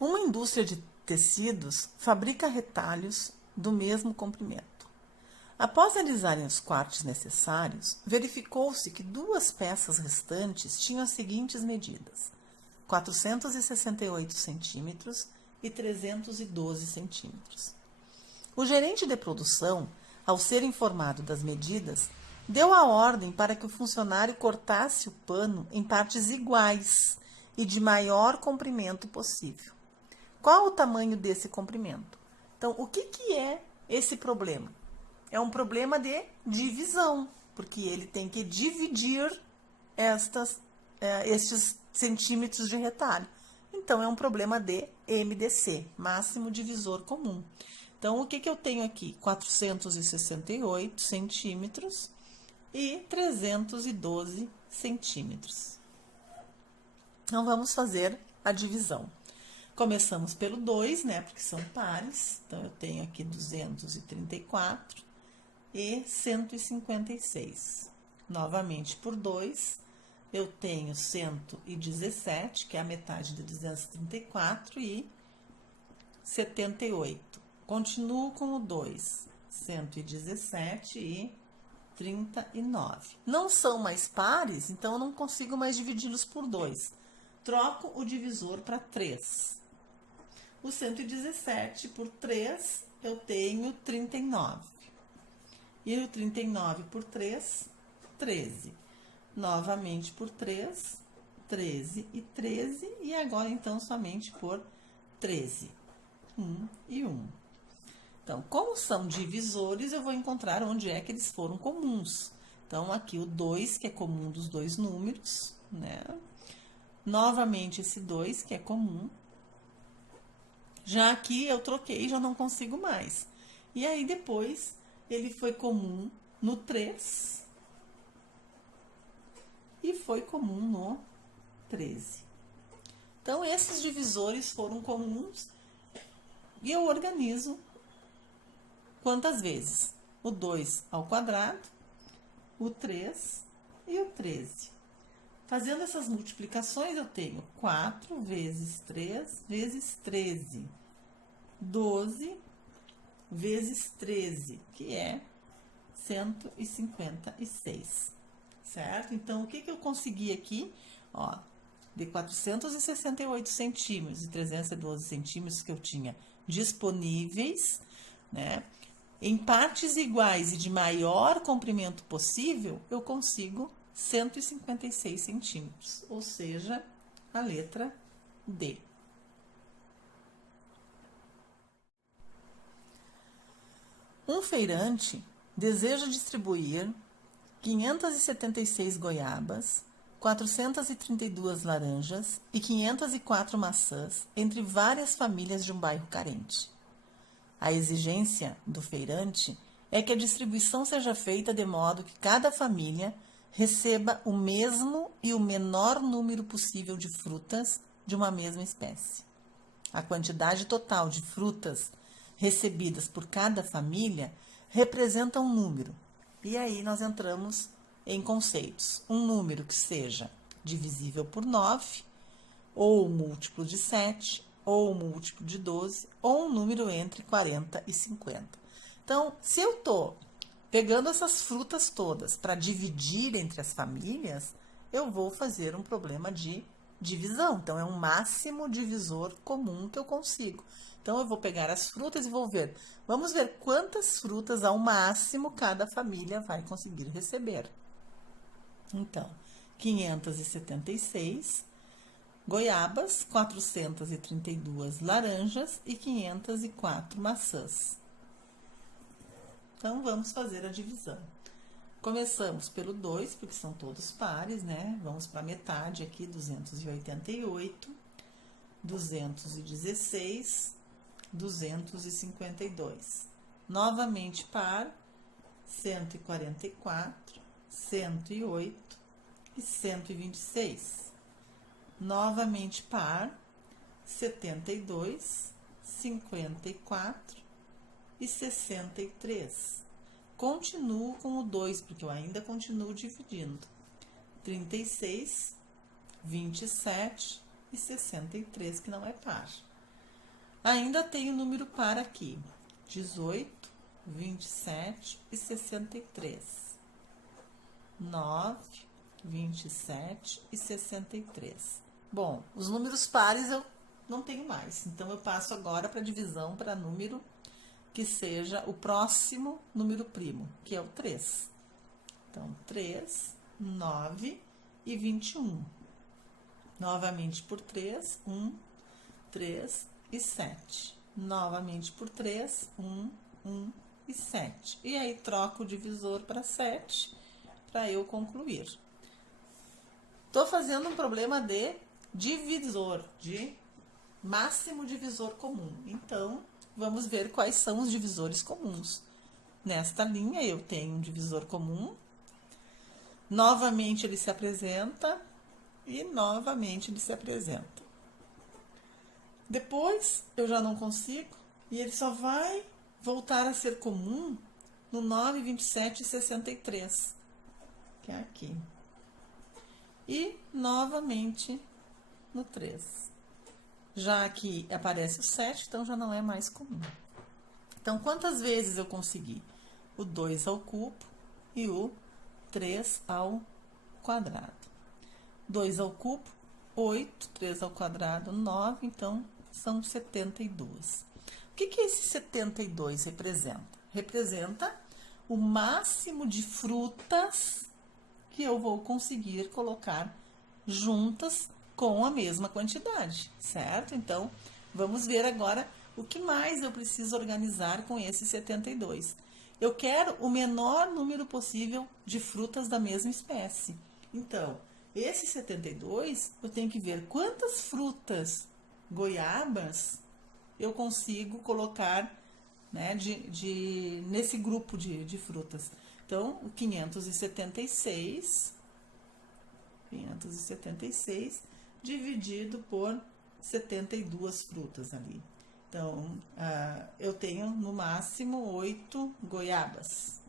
Uma indústria de tecidos fabrica retalhos do mesmo comprimento. Após realizarem os cortes necessários, verificou-se que duas peças restantes tinham as seguintes medidas: 468 centímetros e 312 centímetros. O gerente de produção, ao ser informado das medidas, deu a ordem para que o funcionário cortasse o pano em partes iguais e de maior comprimento possível. Qual o tamanho desse comprimento? Então, o que é esse problema? É um problema de divisão, porque ele tem que dividir estes centímetros de retalho. Então, é um problema de MDC, máximo divisor comum. Então, o que eu tenho aqui? 468 centímetros e 312 centímetros. Então, vamos fazer a divisão. Começamos pelo 2, né? Porque são pares. Então, eu tenho aqui 234 e 156. Novamente, por 2, eu tenho 117, que é a metade de 234, e 78. Continuo com o 2, 117 e 39. Não são mais pares, então eu não consigo mais dividi-los por 2. Troco o divisor para 3. O 117 por 3, eu tenho 39. E o 39 por 3, 13. Novamente por 3, 13 e 13. E agora, então, somente por 13. 1 e 1. Então, como são divisores, eu vou encontrar onde é que eles foram comuns. Então, aqui o 2, que é comum dos dois números, né? Novamente esse 2, que é comum. Já aqui eu troquei, já não consigo mais. E aí, depois, ele foi comum no 3 e foi comum no 13. Então, esses divisores foram comuns e eu organizo quantas vezes? O 2 ao quadrado, o 3 e o 13. Fazendo essas multiplicações, eu tenho 4 vezes 3 vezes 13. 12 vezes 13, que é 156, certo? Então, o que eu consegui aqui? Ó, de 468 centímetros e 312 centímetros que eu tinha disponíveis, né? Em partes iguais e de maior comprimento possível, eu consigo 156 centímetros, ou seja, a letra D. Um feirante deseja distribuir 576 goiabas, 432 laranjas e 504 maçãs entre várias famílias de um bairro carente. A exigência do feirante é que a distribuição seja feita de modo que cada família receba o mesmo e o menor número possível de frutas de uma mesma espécie. A quantidade total de frutas recebidas por cada família representa um número. E aí nós entramos em conceitos. Um número que seja divisível por 9, ou múltiplo de 7, ou múltiplo de 12, ou um número entre 40 e 50. Então, se eu estou pegando essas frutas todas para dividir entre as famílias, eu vou fazer um problema de divisão. Então, é um máximo divisor comum que eu consigo. Então, eu vou pegar as frutas e vou ver. Vamos ver quantas frutas ao máximo cada família vai conseguir receber. Então, 576 goiabas, 432 laranjas e 504 maçãs. Então, vamos fazer a divisão. Começamos pelo 2, porque são todos pares, né? Vamos para a metade aqui, 288, 216, 252. Novamente par, 144, 108 e 126. Novamente par, 72, 54 e 63. Continuo com o 2, porque eu ainda continuo dividindo. 36, 27 e 63, que não é par. Ainda tenho número par aqui, 18, 27 e 63. 9, 27 e 63. Bom, os números pares eu não tenho mais, então eu passo agora para divisão para número que seja o próximo número primo, que é o 3. Então, 3, 9 e 21. Novamente por 3, 1, 3 e 7. Novamente por 3, 1 e 7. E aí, troco o divisor para 7, para eu concluir. Estou fazendo um problema de divisor, de máximo divisor comum. Então, vamos ver quais são os divisores comuns. Nesta linha, eu tenho um divisor comum. Novamente, ele se apresenta e novamente ele se apresenta. Depois, eu já não consigo e ele só vai voltar a ser comum no 9, 27 e 63, que é aqui. E novamente no 3. Já aqui aparece o 7, então já não é mais comum. Então, quantas vezes eu consegui? O 2 ao cubo e o 3 ao quadrado. 2 ao cubo, 8, 3 ao quadrado, 9, então são 72. O que esse 72 representa? Representa o máximo de frutas que eu vou conseguir colocar juntas com a mesma quantidade, certo? Então, vamos ver agora o que mais eu preciso organizar com esse 72. Eu quero o menor número possível de frutas da mesma espécie. Então, esse 72, eu tenho que ver quantas frutas goiabas eu consigo colocar, né, nesse grupo de frutas. Então, o 576 dividido por 72 frutas ali. Então, eu tenho no máximo 8 goiabas.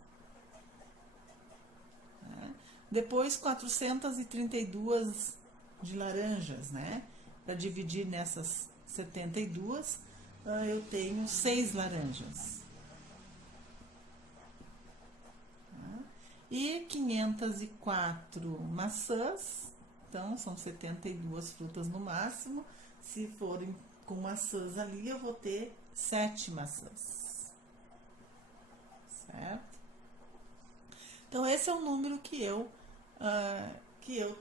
Depois, 432 de laranjas, né? Para dividir nessas 72, eu tenho 6 laranjas. E 504 maçãs, então são 72 frutas no máximo. Se forem com maçãs ali, eu vou ter 7 maçãs, certo? Então, esse é o número que eu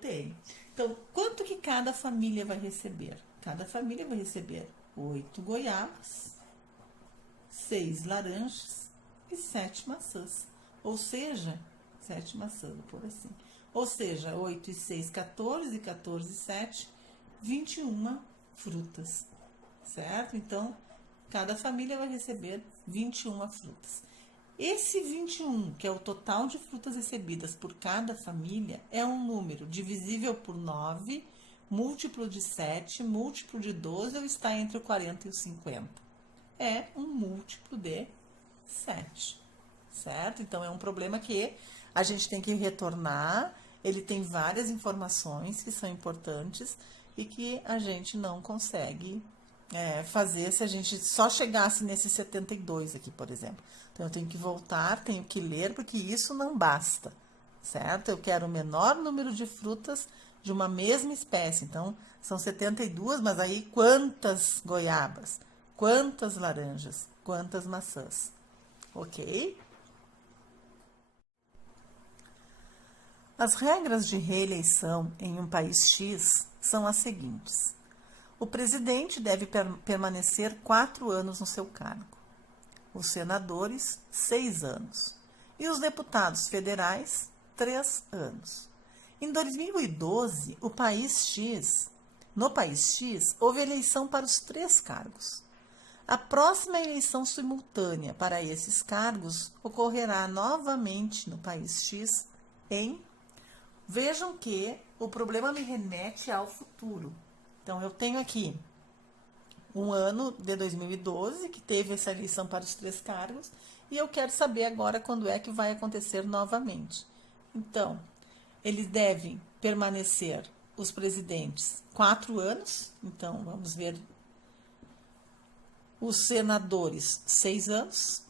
tenho. Então, quanto que cada família vai receber? Cada família vai receber 8 goiabas, 6 laranjas e 7 maçãs. Ou seja, 7 maçãs, vou pôr assim. Ou seja, 8 e 6, 14, e 14 e 7, 21 frutas, certo? Então, cada família vai receber 21 frutas. Esse 21, que é o total de frutas recebidas por cada família, é um número divisível por 9, múltiplo de 7, múltiplo de 12, ou está entre o 40 e o 50. É um múltiplo de 7, certo? Então, é um problema que a gente tem que retornar. Ele tem várias informações que são importantes e que a gente não consegue fazer se a gente só chegasse nesse 72 aqui, por exemplo. Então, eu tenho que voltar, tenho que ler, porque isso não basta, certo? Eu quero o menor número de frutas de uma mesma espécie. Então, são 72, mas aí quantas goiabas? Quantas laranjas? Quantas maçãs? Ok? As regras de reeleição em um país X são as seguintes. O presidente deve permanecer 4 anos no seu cargo. Os senadores, 6 anos. E os deputados federais, 3 anos. Em 2012, no país X, houve eleição para os 3 cargos. A próxima eleição simultânea para esses cargos ocorrerá novamente no país X em... Vejam que o problema me remete ao futuro. Então, eu tenho aqui um ano de 2012, que teve essa eleição para os 3 cargos, e eu quero saber agora quando é que vai acontecer novamente. Então, eles devem permanecer, os presidentes, 4 anos. Então, vamos ver os senadores 6 anos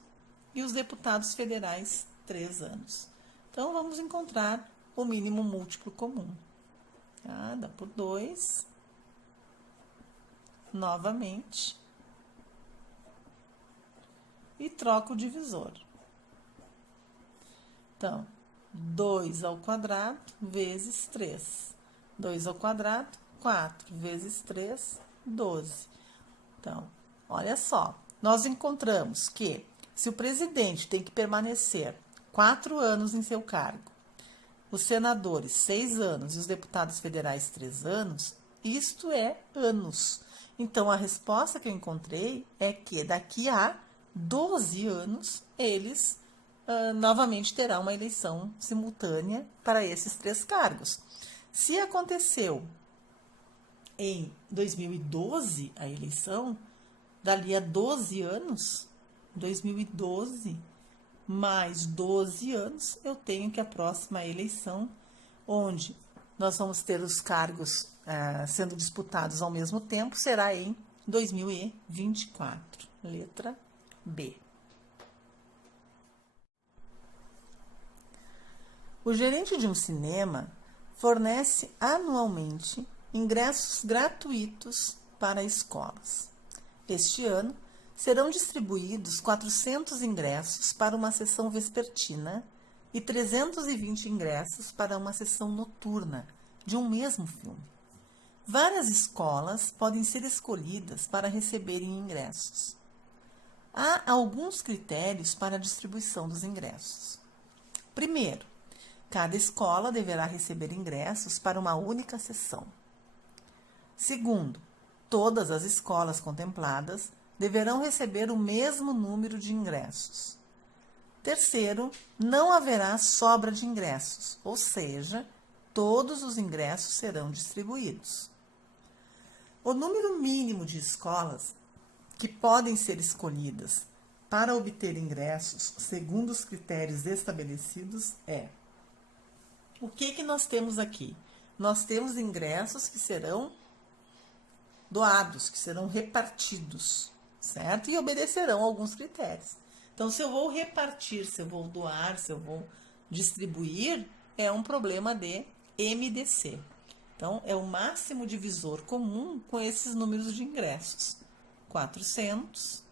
e os deputados federais 3 anos. Então, vamos encontrar o mínimo múltiplo comum. Tá? Dá por 2. Novamente. E troco o divisor. Então, 2 ao quadrado vezes 3. 2 ao quadrado, 4 vezes 3, 12. Então, olha só, nós encontramos que se o presidente tem que permanecer 4 anos em seu cargo, os senadores 6 anos e os deputados federais 3 anos, isto é anos. Então, a resposta que eu encontrei é que daqui a 12 anos, eles novamente terão uma eleição simultânea para esses 3 cargos. Se aconteceu em 2012 a eleição, dali a 12 anos, 2012 mais 12 anos, eu tenho que a próxima eleição, onde nós vamos ter os cargos sendo disputados ao mesmo tempo, será em 2024. Letra B. O gerente de um cinema fornece anualmente ingressos gratuitos para escolas. Este ano, serão distribuídos 400 ingressos para uma sessão vespertina e 320 ingressos para uma sessão noturna de um mesmo filme. Várias escolas podem ser escolhidas para receberem ingressos. Há alguns critérios para a distribuição dos ingressos. Primeiro, cada escola deverá receber ingressos para uma única sessão. Segundo, todas as escolas contempladas deverão receber o mesmo número de ingressos. Terceiro, não haverá sobra de ingressos, ou seja, todos os ingressos serão distribuídos. O número mínimo de escolas que podem ser escolhidas para obter ingressos segundo os critérios estabelecidos é: o que nós temos aqui? Nós temos ingressos que serão doados, que serão repartidos, certo? E obedecerão a alguns critérios. Então, se eu vou repartir, se eu vou doar, se eu vou distribuir, é um problema de MDC. Então, é o máximo divisor comum com esses números de ingressos, 400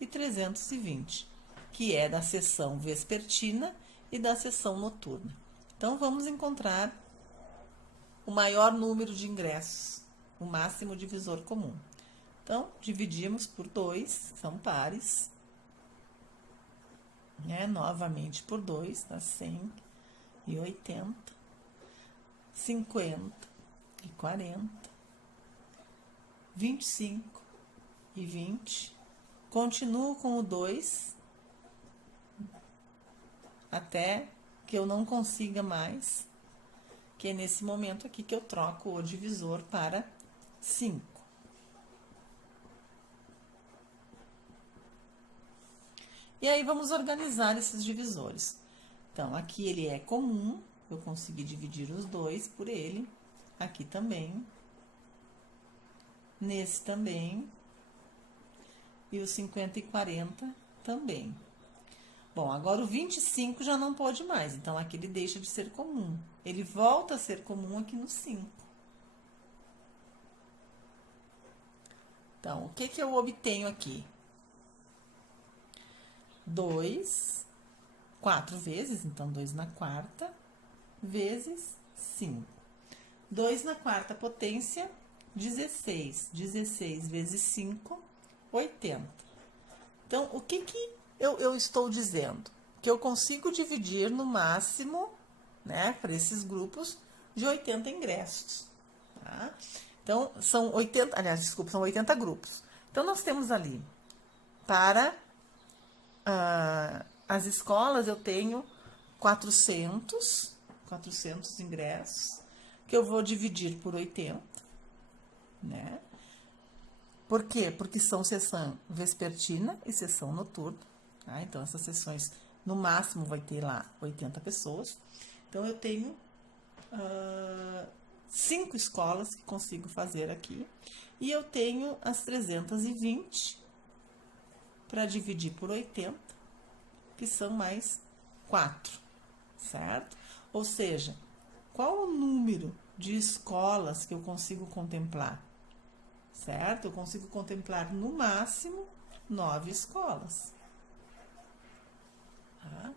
e 320, que é da sessão vespertina e da sessão noturna. Então, vamos encontrar o maior número de ingressos, o máximo divisor comum. Então, dividimos por 2, são pares. Novamente por 2, dá 180, 50 e 40, 25 e 20. Continuo com o 2 até que eu não consiga mais, que é nesse momento aqui que eu troco o divisor para 5. E aí, vamos organizar esses divisores. Então, aqui ele é comum, eu consegui dividir os 2 por ele. Aqui também. Nesse também. E os 50 e 40 também. Bom, agora o 25 já não pode mais, então aqui ele deixa de ser comum. Ele volta a ser comum aqui no 5. Então, o que eu obtenho aqui? 2, 4 vezes, então 2 na quarta, vezes 5. 2 na quarta potência, 16. 16 vezes 5, 80. Então, o que eu estou dizendo? Que eu consigo dividir no máximo, para esses grupos, de 80 ingressos. Tá? Então, são 80, são 80 grupos. Então, nós temos ali, para as escolas, eu tenho 400 ingressos, que eu vou dividir por 80, né? Por quê? Porque são sessão vespertina e sessão noturna. Tá? Então, essas sessões, no máximo, vai ter lá 80 pessoas. Então, eu tenho 5 escolas que consigo fazer aqui. E eu tenho as 320 para dividir por 80, que são mais 4, certo? Ou seja, qual o número de escolas que eu consigo contemplar? Certo? Eu consigo contemplar no máximo 9 escolas. Tá?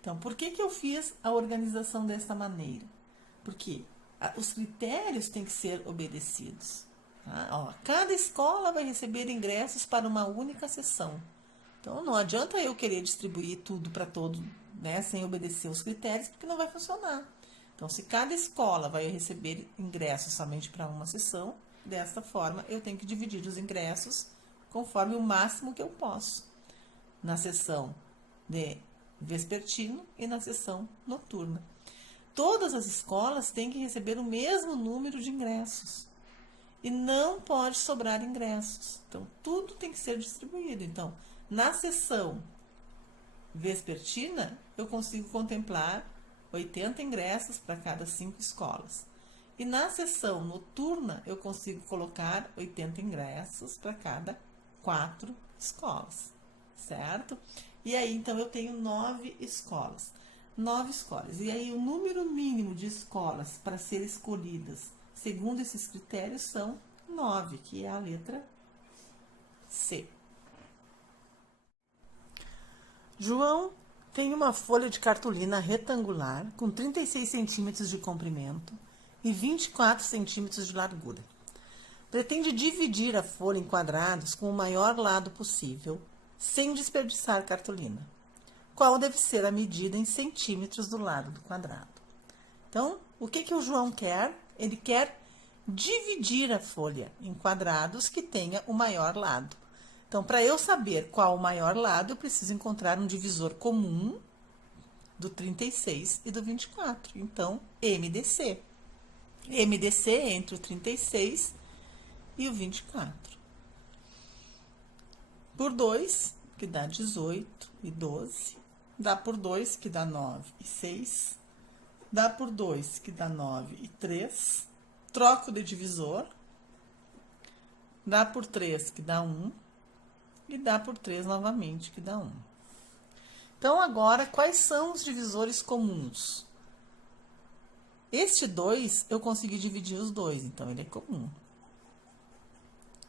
Então, por que eu fiz a organização desta maneira? Porque os critérios têm que ser obedecidos. Tá? Ó, cada escola vai receber ingressos para uma única sessão. Então, não adianta eu querer distribuir tudo para todos, né, sem obedecer os critérios, porque não vai funcionar. Então, se cada escola vai receber ingressos somente para uma sessão, desta forma, eu tenho que dividir os ingressos conforme o máximo que eu posso. Na sessão de vespertino e na sessão noturna. Todas as escolas têm que receber o mesmo número de ingressos. E não pode sobrar ingressos. Então, tudo tem que ser distribuído. Então, na sessão vespertina, eu consigo contemplar 80 ingressos para cada 5 escolas. E na sessão noturna, eu consigo colocar 80 ingressos para cada 4 escolas, certo? E aí, então, eu tenho 9 escolas. 9 escolas. E aí, o número mínimo de escolas para ser escolhidas, segundo esses critérios, são 9, que é a letra C. João tem uma folha de cartolina retangular com 36 centímetros de comprimento e 24 centímetros de largura. Pretende dividir a folha em quadrados com o maior lado possível, sem desperdiçar cartolina. Qual deve ser a medida em centímetros do lado do quadrado? Então, o que o João quer? Ele quer dividir a folha em quadrados que tenha o maior lado. Então, para eu saber qual o maior lado, eu preciso encontrar um divisor comum do 36 e do 24. Então, MDC. MDC entre o 36 e o 24. Por 2, que dá 18 e 12. Dá por 2, que dá 9 e 6. Dá por 2, que dá 9 e 3. Troco de divisor. Dá por 3, que dá 1. E dá por 3 novamente, que dá 1. Então, agora, quais são os divisores comuns? Este 2, eu consegui dividir os dois, então ele é comum.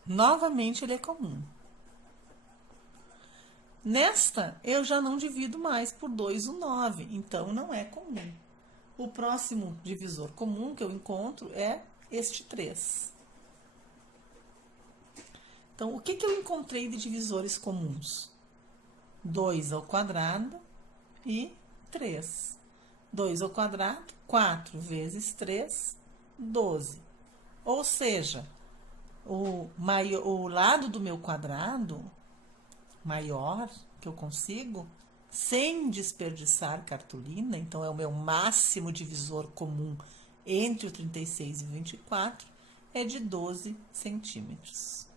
Novamente, ele é comum. Nesta, eu já não divido mais por 2 o 9, então não é comum. O próximo divisor comum que eu encontro é este 3. Então, o que eu encontrei de divisores comuns? 2 ao quadrado e 3. 2 ao quadrado, 4 vezes 3, 12. Ou seja, o lado do meu quadrado maior que eu consigo, sem desperdiçar cartolina, então é o meu máximo divisor comum entre o 36 e o 24, é de 12 centímetros.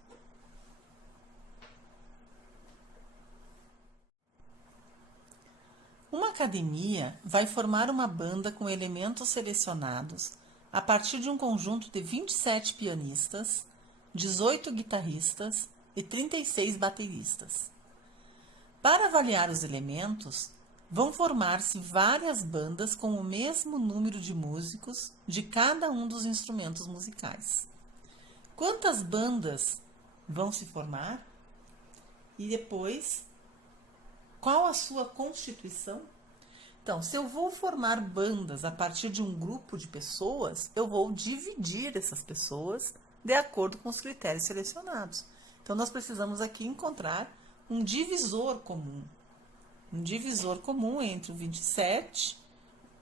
Uma academia vai formar uma banda com elementos selecionados a partir de um conjunto de 27 pianistas, 18 guitarristas e 36 bateristas. Para avaliar os elementos, vão formar-se várias bandas com o mesmo número de músicos de cada um dos instrumentos musicais. Quantas bandas vão se formar? E depois, qual a sua constituição? Então, se eu vou formar bandas a partir de um grupo de pessoas, eu vou dividir essas pessoas de acordo com os critérios selecionados. Então, nós precisamos aqui encontrar um divisor comum. Um divisor comum entre o 27,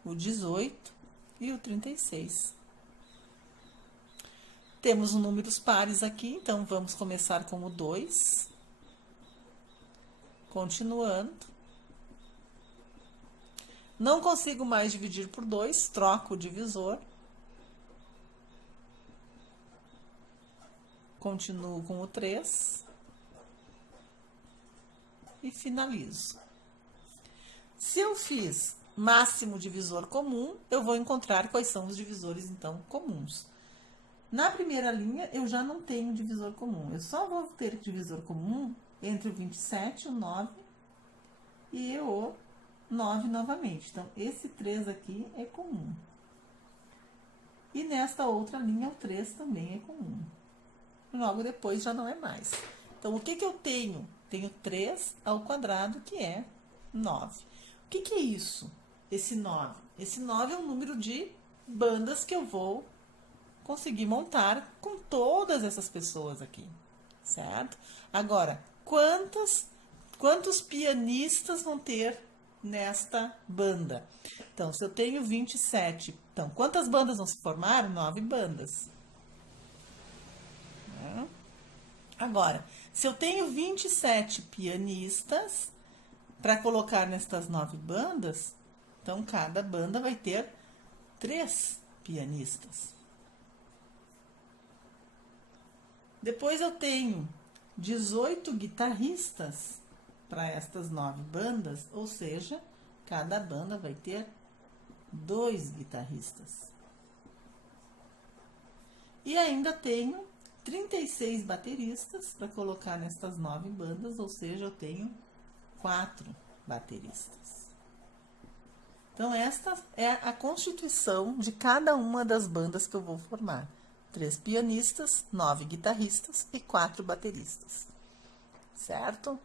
o 18 e o 36. Temos números pares aqui, então vamos começar com o 2. Continuando. Não consigo mais dividir por 2, troco o divisor. Continuo com o 3. E finalizo. Se eu fiz máximo divisor comum, eu vou encontrar quais são os divisores, então, comuns. Na primeira linha, eu já não tenho divisor comum. Eu só vou ter divisor comum entre o 27, o 9 e o 9 novamente. Então, esse 3 aqui é comum. E nesta outra linha, o 3 também é comum. Logo depois já não é mais. Então, o que que eu tenho? Tenho 3 ao quadrado, que é 9. O que que é isso? Esse 9? Esse 9 é um número de bandas que eu vou conseguir montar com todas essas pessoas aqui, certo? Agora, quantos pianistas vão ter nesta banda? Então, se eu tenho 27, então, quantas bandas vão se formar? 9 bandas. Agora, se eu tenho 27 pianistas para colocar nestas 9 bandas, então cada banda vai ter 3 pianistas. Depois eu tenho 18 guitarristas para estas 9 bandas, ou seja, cada banda vai ter 2 guitarristas. E ainda tenho 36 bateristas para colocar nestas 9 bandas, ou seja, eu tenho 4 bateristas. Então, esta é a constituição de cada uma das bandas que eu vou formar. 3 pianistas, 9 guitarristas e 4 bateristas. Certo?